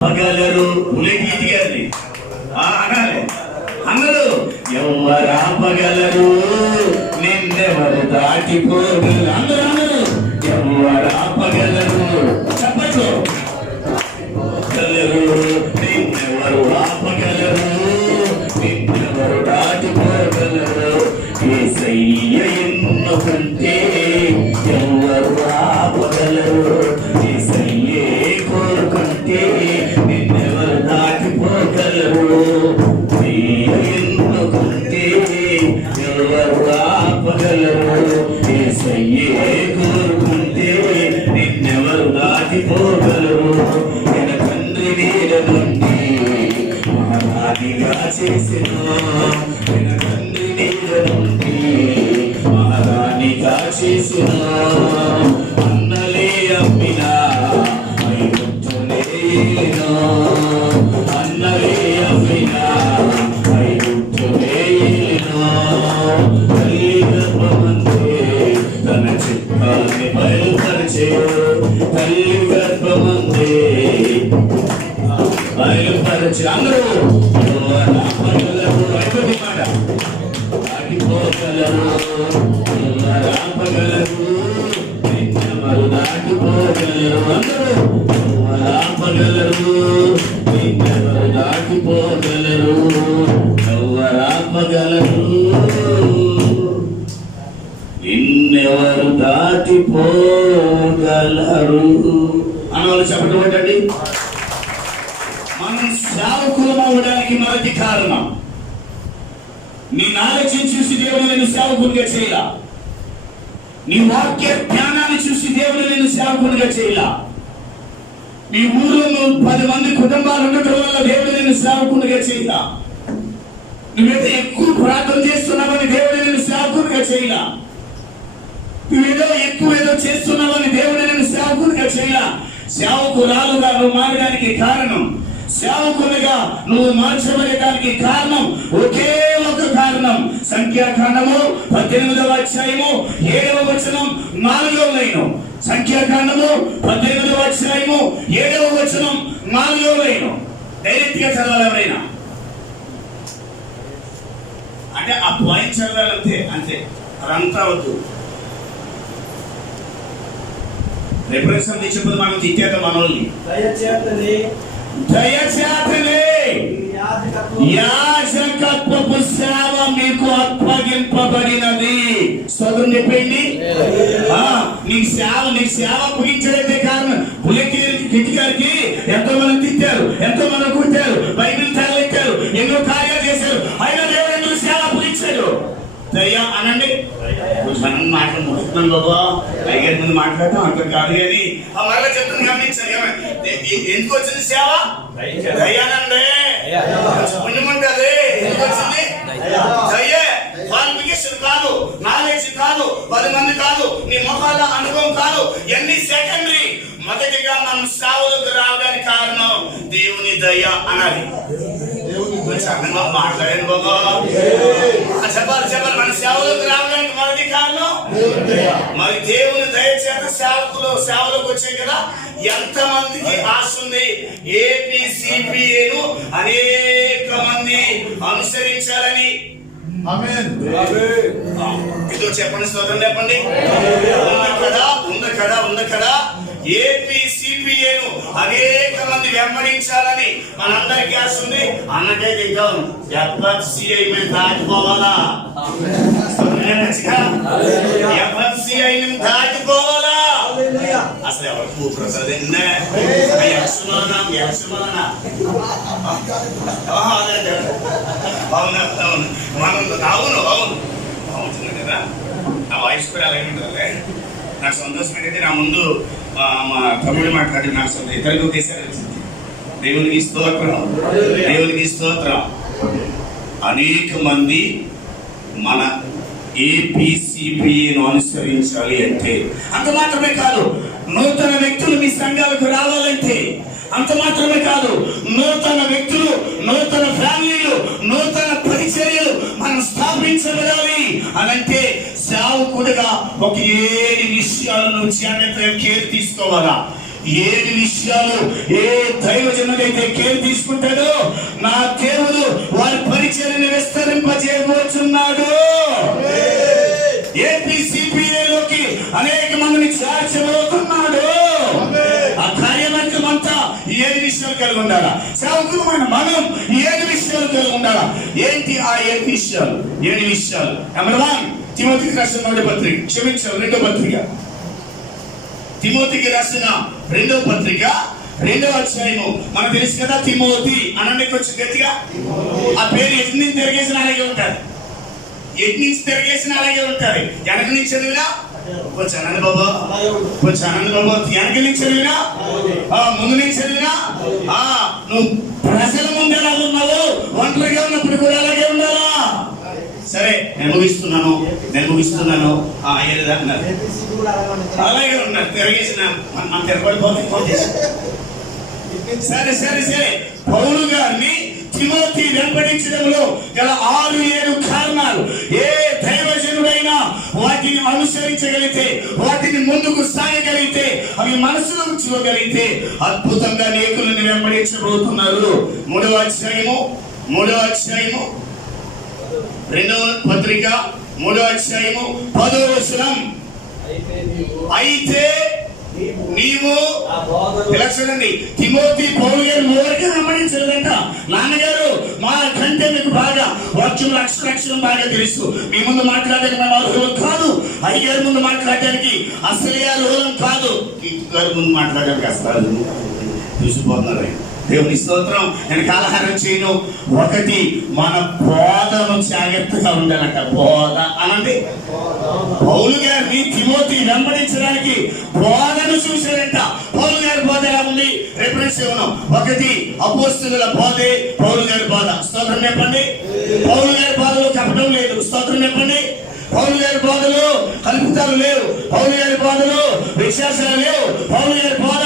పగలరు ఉలగీతి గారిని అనాలి అందరూ ఎవరాపగలరు నిన్నెవరు దాటిపోగలరు అందరూ ఎవరాపగలరు చెప్పట్లు నిన్నెవరు ఆపగలరు నిన్నెవరు దాటిపోగలరు యేసయ్య ఎన్నుకుంటే ఎవరు ఆపగలరు యేసయ్యే కోరుకుంటే నిన్నెవరు దాటిపోగలరు ఎన్నుకుంటే ఎవరు ఆపగలరు యేసయ్యే కోరుకుంటే నిన్నెవరు దాటిపోగలరు ఎన తండ్రి నీడ నుండి మహారాణిగా చేసిన ఎన తండ్రి నీడ నుండి మహారాణిగా చేసిన అన్నలే అమ్మినా ఐగుప్తులే ఏలినా అన్నలే అమ్మినా ఐగుప్తులే ఏలినా తల్లి గర్భమందే తన చిత్తాన్ని బయలుపరిచే తల్లి గర్భమందే బయలుపరిచే అందరూ అయిపోయింది మాట దాటిపోగలరు రాపగలరు నిన్నెవరు దాటిపోగలరు అందరూ రాపగలరు నిన్నెవరు దాటిపోగలరు ఎవరాపగలరు నిన్నెవరు దాటిపోగలరు అని చెప్పడం ఏంటండి? మనం సేవకులం అవ్వడానికి మొదటి కారణం నీ నాలెడ్జిని చూసి దేవుడు నేను సేవకునిగా చేయాల, నీ వాక్య జ్ఞానాన్ని చూసి దేవుడు నేను సేవకునిగా చేయాల, నీ ఊళ్ళో 10 మంది కుటుంబాలు ఉండటం వల్ల దేవుడు నేను సేవకునిగా చేయాల, నువ్వేదో ఎక్కువ ప్రార్థన చేస్తున్నావని దేవుడు నేను సేవకునిగా చేయాల, నువ్వేదో ఎక్కువ ఏదో చేస్తున్నావని దేవుడు నేను సేవకునిగా చేయాల. సేవకురాలుగా నువ్వు మారడానికి కారణం, సేవకునిగా నువ్వు మార్చబడటానికి కారణం ఒకే ఒక కారణం. సంఖ్యాకాండము 18వ అధ్యాయము 7వ వచనం 4వ లైను. సంఖ్యాకాండము 18వ అధ్యాయము 7వ వచనం 4వ లైను. డైరెక్ట్ గా చదవాలి ఎవరైనా అంటే ఆ పాయింట్ చదవాలంతే, అంతే అదంతా వద్దు. రిఫరెన్స్ తెచ్చినప్పుడు మనం తిట్టేత మనల్ని దయచేతనే యాజకత్వపు సేవ మీకు అప్పగింపబడినది. స్తోత్రం చెప్పండి. నీకు సేవ అప్పగించడైతే కారణం కిటి గారికి ఎంతో మంది తిట్టారు, ఎంతో మంది కుట్టారు, బైబిల్ తగలెట్టారు, ఎన్నో కార్యాలు చేశారు, అయినా దేవుడు ఎందుకు సేవ అప్పగించాడు? దయ్యా అనండి. మనం మాటలు ముడుతున్నాం బాబా, పైగా ముందు మాట్లాడటం అంత కాదు కానీ మరలా చెప్తుంది గమనించాలి. ఎందుకు వచ్చింది సేవ? దయ్యానండి పుణ్యమంటది. ఎందుకు వచ్చింది? దయ్యే. క్వాలిఫికేషన్ కాదు, నాలెడ్జ్ కాదు, 10 మంది కాదు, నీ మొహాల అనుభవం కాదు, ఎన్ని సెకండరీ. మొదటిగా మనం సేవలకు రావడానికి కారణం దేవుని దయ అనాలి. మాట్లాడాను బాబా, చెప్పాలి మన సేవలకు రావడానికి మొదటి కారణం మరి దేవుని దయచేత సేవలకు వచ్చాయి కదా. ఎంత మందికి ఆశ ఉంది ఏపీసీపీఏను అనేక మంది అనుసరించాలని. ఇదో చెప్పండి, స్తోత్రం చెప్పండి. ఉంది కదా ఏపీసీపీఏను అనేక మంది వెంబడించాలని మనందరికీ ఆశ ఉంది. అన్నకైతే ఇంకా ఎఫ్ఎఫ్సిఐ మేము దాటిపోవాలా, ఎఫ్ఎఫ్సిఐ దాటిపోవాలా. అసలు ఎవరు ప్రసాద్ అవును అవుతుంది కదా. ఆ వాయిస్ కూడా అలాగే ఉంటుంది. నాకు సంతోషం ఏంటంటే నా ముందు మా తమ్ముడు మాట్లాడి నాకు ఇతరులు ఒకేసారి వచ్చింది. దేవునికి స్తోత్రం. అనేక మంది మన ఏపీసీపీను అనుసరించాలి అంటే అంత మాత్రమే కాదు, నూతన వ్యక్తులు మీ సంఘాలకు రావాలంటే అంత మాత్రమే కాదు, నూతన వ్యక్తులు, నూతన ఫ్యామిలీలు, నూతన పరిచర్యలు మనం స్థాపించబడాలి అనంటే సేవకుడిగా ఒక 7 విషయాలను జాగ్రత్తగా కేర్ తీసుకోవాలా. 7 విషయాలు ఏ దైవజనుడైతే కేర్ తీసుకుంటాడో నా దేవుడు వారి పరిచర్యను విస్తరింపజేయబోతున్నాడు. ఏపీసీపీఏలోకి అనేక మందిని చేర్చబోతున్నాడు. ఆ కార్యవర్గమంతా 7 విషయాలు కలిగి ఉండాలా. సేవకులమైన మనం 7 విషయాలు కలిగి ఉండాలా. ఏంటి ఆ 7 విషయాలు? 7 విషయాలు. నెంబర్ 1, తిమోతికి రాసిన 2వ పత్రిక. తిమోతికి రాసిన 2వ పత్రిక 2వ అధ్యాయము. మనకు తెలుసు కదా, తిమోతి అనండి కొంచెం గట్టిగా. ఆ పేరు ఎటు నుంచి తిరిగేసిన అలాగే ఉంటారు. ఎటు నుంచి తిరిగేసిన అలాగే ఉంటారు. వెనక నుంచి చదివినా కొంచెం అనండి బాబా, కొంచెం అనండి బాబా. వెనక నుంచి చదివినా, ముందు నుంచి చదివినా, నువ్వు ప్రజల ముందు ఎలా ఉన్నావు, ఒంటరిగా ఉన్నప్పుడు కూడా అలాగే ఉండాలా. సరే, నేను ముగిస్తున్నాను. అలాగే ఉన్నారు. తిరగేసిన మనం తిరగబడిపోతే సరే. పౌలు గారిని తిమోతి వెంబడించడంలో గల 6-7 కారణాలు. ఏ దైవజనుడైనా వాటిని అనుసరించగలిగితే, వాటిని ముందుకు సాగగలిగితే, అవి మనసులో ఉంచుకోగలిగితే అద్భుతంగా అనేకులను వెంబడించబోతున్నారు. 3వ అధ్యాయము 2వ పత్రిక 3వ అధ్యాయము 10వ వచనం. అయితే నీవు ఇలా చూడండి, తిమోతి పౌలు గారు ఊరికే వెంబడించలేదంట. నాన్నగారు మా కంటే మీకు బాగా వాక్యం అక్షరం బాగా తెలుసు. మీ ముందు మాట్లాడడానికి మేము అర్హులం కాదు. అయ్యగారి ముందు మాట్లాడడానికి అసలే అర్హులం కాదు. గారి ముందు మాట్లాడడానికి అసలు చూసిపోతున్నారు. దేవుని స్తోత్రం. నేను కాలహారం చేయను. 1, మన బోధను జాగ్రత్తగా ఉండాలంట. బోధ అనండి. పౌలు గారిని తిమోతి వెంబడించడానికి బోధను చూశారంట. పౌలు గారి బోధ ఎలా ఉంది? రిఫరెన్స్ ఇవ్వను. 1, అపోస్తలుల బోధే పౌలు గారి బోధ. స్తోత్రం చెప్పండి. పౌలు గారి బోధలో కపటం లేదు. స్తోత్రం చెప్పండి. పౌలు గారి బోధలో కల్పితాలు లేవు. పౌలు గారి బోధలో విశ్వాసాలు లేవు. పౌలు గారి బోధ